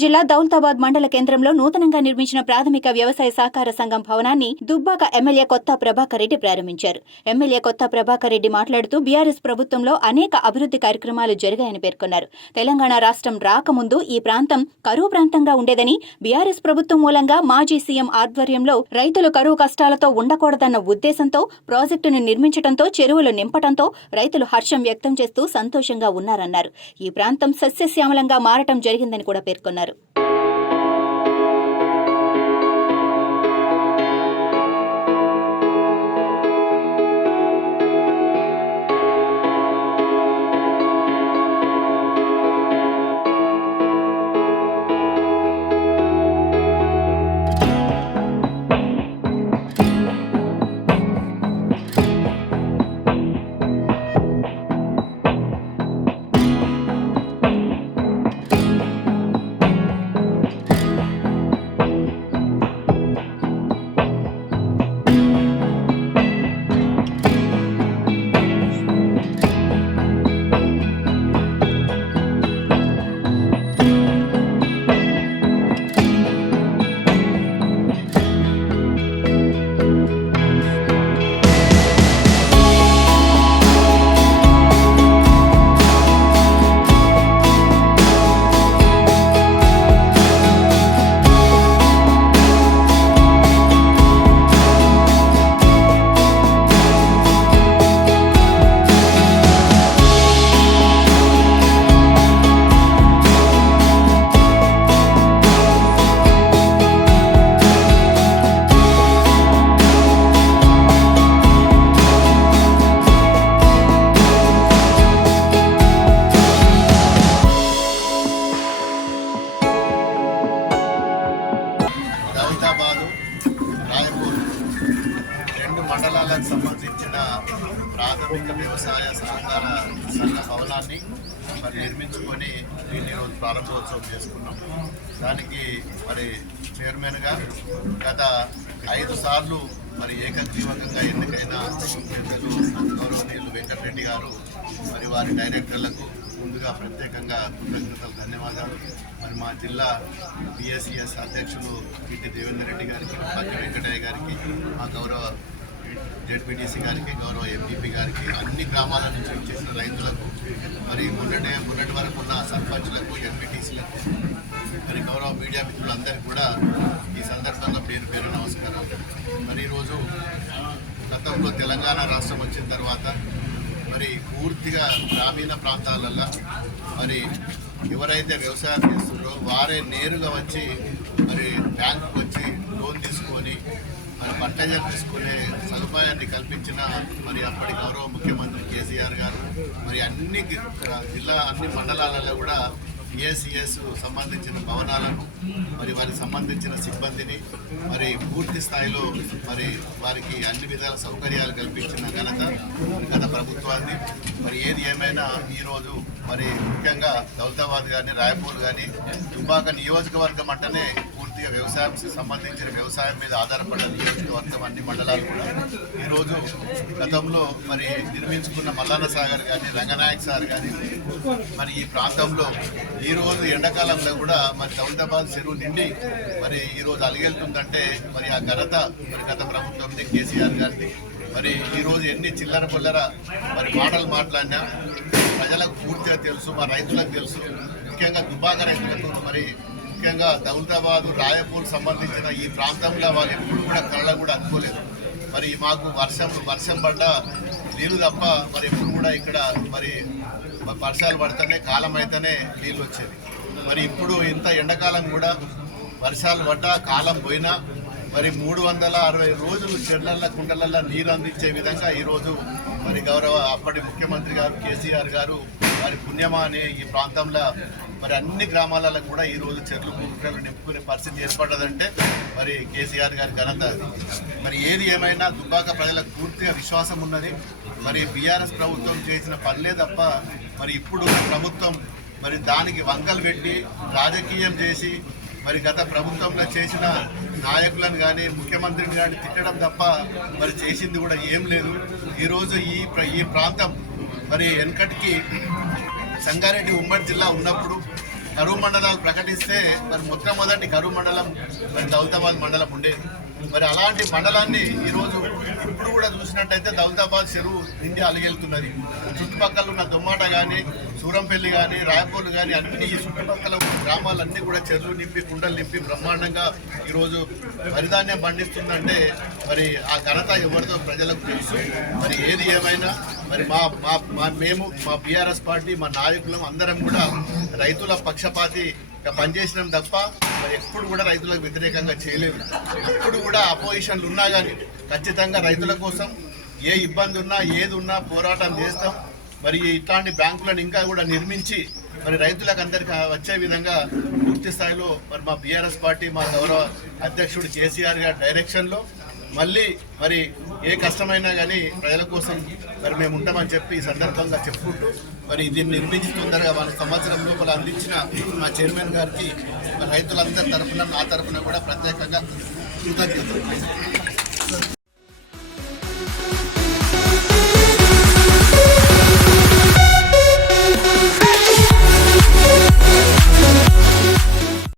జిల్లా దౌలతాబాద్ మండల కేంద్రంలో నూతనంగా నిర్మించిన ప్రాథమిక వ్యవసాయ సహకార సంఘం భవనాన్ని దుబ్బాక ఎమ్మెల్యే కొత్త ప్రభాకర్ రెడ్డి ప్రారంభించారు. ఎమ్మెల్యే కొత్త ప్రభాకర్ రెడ్డి మాట్లాడుతూ బీఆర్ఎస్ ప్రభుత్వంలో అనేక అభివృద్ధి కార్యక్రమాలు జరిగాయని పేర్కొన్నారు. తెలంగాణ రాష్ట్రం రాకముందు ఈ ప్రాంతం కరువు ప్రాంతంగా ఉండేదని, బీఆర్ఎస్ ప్రభుత్వం మూలంగా మాజీ సీఎం ఆధ్వర్యంలో రైతులు కరువు కష్టాలతో ఉండకూడదన్న ఉద్దేశంతో ప్రాజెక్టును నిర్మించడంతో, చెరువులు నింపడంతో రైతులు హర్షం వ్యక్తం చేస్తూ సంతోషంగా ఉన్నారన్నారు. ఈ ప్రాంతం సస్యశ్యామలంగా మారటం జరిగిందని కూడా పేర్కొన్నారు. దౌలతాబాదు, రాయపూర్ రెండు మండలాలకు సంబంధించిన ప్రాథమిక వ్యవసాయ సహకార సంఘ భవనాన్ని నిర్మించుకొని దీన్ని ఈరోజు ప్రారంభోత్సవం చేసుకున్నాం. దానికి చైర్మన్గా గత 5 సార్లు ఏకగ్రీవంగా ఎన్నికైన పెద్దలు గౌరవనీయులు వెంకటరెడ్డి గారు వారి డైరెక్టర్లకు ముందుగా ప్రత్యేకంగా కృతజ్ఞతలు, ధన్యవాదాలు. మా జిల్లా బిఎస్ఈఎస్ అధ్యక్షులు పిటి దేవేందర్ రెడ్డి గారికి, పత్తి వెంకటయ్య గారికి, మా గౌరవ జెడ్పీటీసీ గారికి, గౌరవ ఎంపీపీ గారికి, అన్ని గ్రామాల నుంచి వచ్చేసిన రైతులకు, మొన్నటి వరకు ఉన్న సర్పంచ్లకు, ఎంపీటీసీలకు, గౌరవ మీడియా మిత్రులందరికీ కూడా ఈ సందర్భంగా పేరు పేరు నమస్కారం. ఈరోజు గతంలో తెలంగాణ రాష్ట్రం వచ్చిన తర్వాత పూర్తిగా గ్రామీణ ప్రాంతాలలో ఎవరైతే వ్యవసాయం చేస్తున్నారో వారే నేరుగా వచ్చి బ్యాంకుకు వచ్చి లోన్ తీసుకొని పంట తీసుకునే సదుపాయాన్ని కల్పించిన అప్పటి గౌరవ ముఖ్యమంత్రి కేసీఆర్ గారు అన్ని జిల్లా అన్ని మండలాలలో కూడా ఈఎస్ఈఎస్ సంబంధించిన భవనాలను వారికి సంబంధించిన సిబ్బందిని పూర్తి స్థాయిలో వారికి అన్ని విధాల సౌకర్యాలు కల్పించిన ఘనత గత ప్రభుత్వాన్ని. ఏది ఏమైనా ఈరోజు ముఖ్యంగా దౌలతాబాద్ కానీ, రాయపూర్ కానీ, దుబ్బాక నియోజకవర్గం అంటేనే పూర్తిగా వ్యవసాయం సంబంధించిన వ్యవసాయం మీద ఆధారపడిన నియోజకవర్గం అన్ని మండలాలు కూడా ఈరోజు గతంలో నిర్మించుకున్న మల్లన్న సాగర్ కానీ, రంగనాయక్ సార్ కానీ ఈ ప్రాంతంలో ఈరోజు ఎండాకాలంలో కూడా దౌలతాబాద్ చెరువు నిండి ఈరోజు అలిగెళ్తుందంటే ఆ ఘనత గత ప్రభుత్వం కేసీఆర్ గారిని. ఈరోజు ఎన్ని చిల్లర పొల్లర మాటలు మాట్లాడినా ప్రజలకు పూర్తిగా తెలుసు, మా రైతులకు తెలుసు. ముఖ్యంగా దుబ్బాక రైతులకు ముఖ్యంగా దౌలతాబాదు, రాయపూర్ సంబంధించిన ఈ ప్రాంతంలో వాళ్ళు ఎప్పుడు కూడా కళ్ళ కూడా అనుకోలేదు. మాకు వర్షం పడ్డ నీళ్ళు తప్ప ఎప్పుడు కూడా ఇక్కడ వర్షాలు పడితేనే, కాలం అయితేనే నీళ్ళు వచ్చేది. ఇప్పుడు ఇంత ఎండాకాలం కూడా వర్షాలు పడ్డా, కాలం పోయినా 360 రోజులు చెర్లల్ల, కుండలల్లో నీరు అందించే విధంగా ఈరోజు గౌరవ అప్పటి ముఖ్యమంత్రి గారు కేసీఆర్ గారు పుణ్యమా అని ఈ ప్రాంతంలో అన్ని గ్రామాలలో కూడా ఈరోజు చెర్లు, కుంటలు నింపుకునే పరిస్థితి ఏర్పడ్డదంటే కేసీఆర్ గారి ఘనత. ఏది ఏమైనా దుబ్బాక ప్రజలకు పూర్తిగా విశ్వాసం ఉన్నది. బీఆర్ఎస్ ప్రభుత్వం చేసిన పనులే తప్ప ఇప్పుడు ప్రభుత్వం దానికి వంకలు పెట్టి రాజకీయం చేసి గత ప్రభుత్వంలో చేసిన నాయకులను కానీ, ముఖ్యమంత్రిని కానీ తిట్టడం తప్ప చేసింది కూడా ఏం లేదు. ఈరోజు ఈ ప్రాంతం వెనకటికి సంగారెడ్డి ఉమ్మడి జిల్లా ఉన్నప్పుడు కరువు మండలాలు ప్రకటిస్తే మరి మొట్టమొదటి కరువు మండలం మరి దౌలతాబాద్ మండలం ఉండేది. మరి అలాంటి మండలాన్ని ఈరోజు ఇప్పుడు కూడా చూసినట్టయితే దౌలతాబాద్ చెరువు నిండి అలిగెళ్తున్నది. చుట్టుపక్కల ఉన్న దొమ్మాట కానీ, సూరంపల్లి కానీ, రాయపూర్లు కానీ అన్ని ఈ చుట్టుపక్కల గ్రామాలన్నీ కూడా చెరువులు నింపి, కుండలు నింపి బ్రహ్మాండంగా ఈరోజు వరిధాన్యం పండిస్తుందంటే మరి ఆ ఘనత ఎవరిదో ప్రజలకు తెలుసు. మరి ఏది ఏమైనా మరి మేము మా బీఆర్ఎస్ పార్టీ మా నాయకులం అందరం కూడా రైతుల పక్షపాతిగా పనిచేసినాం తప్ప మరి ఎప్పుడు కూడా రైతులకు వ్యతిరేకంగా చేయలేదు. ఎప్పుడు కూడా అపోజిషన్లు ఉన్నా కానీ ఖచ్చితంగా రైతుల కోసం ఏ ఇబ్బంది ఉన్నా ఏది ఉన్నా పోరాటం చేస్తాం. మరి ఇట్లాంటి బ్యాంకులను ఇంకా కూడా నిర్మించి మరి రైతులకు అందరికీ వచ్చే విధంగా పూర్తి స్థాయిలో మరి మా బీఆర్ఎస్ పార్టీ మా గౌరవ అధ్యక్షుడు కేసీఆర్ గారి డైరెక్షన్లో మళ్ళీ మరి ఏ కష్టమైనా కానీ ప్రజల కోసం మరి మేము ఉంటామని చెప్పి ఈ సందర్భంగా చెప్పుకుంటూ మరి దీన్ని నిర్మించి తొందరగా 1 సంవత్సరం లోపల అందించిన మా చైర్మన్ గారికి రైతులందరి తరఫున నా తరఫున కూడా ప్రత్యేకంగా కృతజ్ఞతలు.